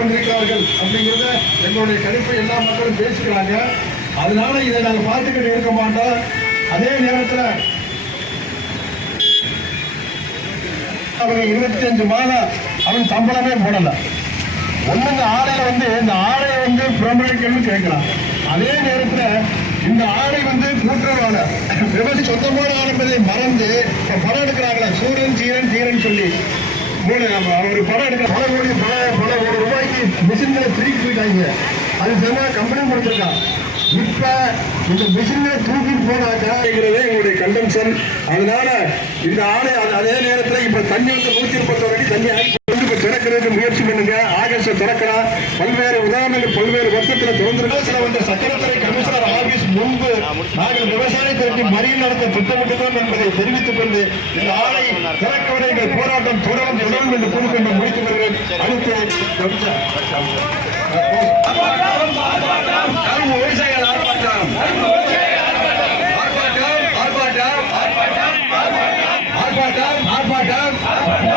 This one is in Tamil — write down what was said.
கொண்டிருக்கிறார்கள் அப்படிங்கிறத எங்களுடைய கணிப்பை எல்லா மக்களும் பேசிக்கிறாங்க. அதனால இதை நாங்கள் பார்த்துக்கிட்டு இருக்க மாட்டோம் அதே நேரத்தில் அவங்க இருபத்தி அஞ்சு மாதம் அவன் சம்பளமே போடல. ஒண்ணு இந்த ஆடையை வந்து இந்த ஆடையை வந்து பிரமணிக்கணும்னு கேட்கிறான். அதே நேரத்துல இந்த ஆடை வந்து கூட்டுறவான விபத்து சொந்தமான ஆரம்பதை மறந்து இப்போ படம் எடுக்கிறாங்களா சூரன் சீரன் சீரன் சொல்லி. மூணு அவர் படம் எடுக்கிற பல கோடி பல பல கோடி மிஷின்களை திருப்பி போயிட்டாங்க. அது சொன்னா கம்பெனி கொடுத்துருக்கான் இப்ப இந்த மிஷின்களை தூக்கிட்டு போனாங்கிறதே எங்களுடைய கண்டென்ஷன் அதனால இந்த ஆடை அது- அதே நேரத்துல இப்ப தண்ணி வந்து நூத்தி முப்பத்தோரு அடி தண்ணி ஆகி திறக்கிறதுக்கு முயற்சி பண்ணுங்க. ஆகஸ்ட் திறக்கலாம். பல்வேறு உதாரணங்கள் பல்வேறு வருஷத்துல திறந்திருக்க. வந்த சக்கரத்துறை கமிஷனர் ஆபீஸ் முன்பு நாங்கள் விவசாயத்திற்கு மறியல் நடத்த திட்டமிட்டுள்ளோம் என்பதை தெரிவித்துக் கொண்டு இந்த ஆலை திறக்க எங்கள் தொடர்ந்து இடம் என்று கூறிக்கொண்டு முடித்து வருகிறேன். அடுத்து கரும்பு விவசாயிகள் ஆர்ப்பாட்டம் ஆர்ப்பாட்டம் ஆர்ப்பாட்டம் ஆர்ப்பாட்டம் ஆர்ப்பாட்டம்.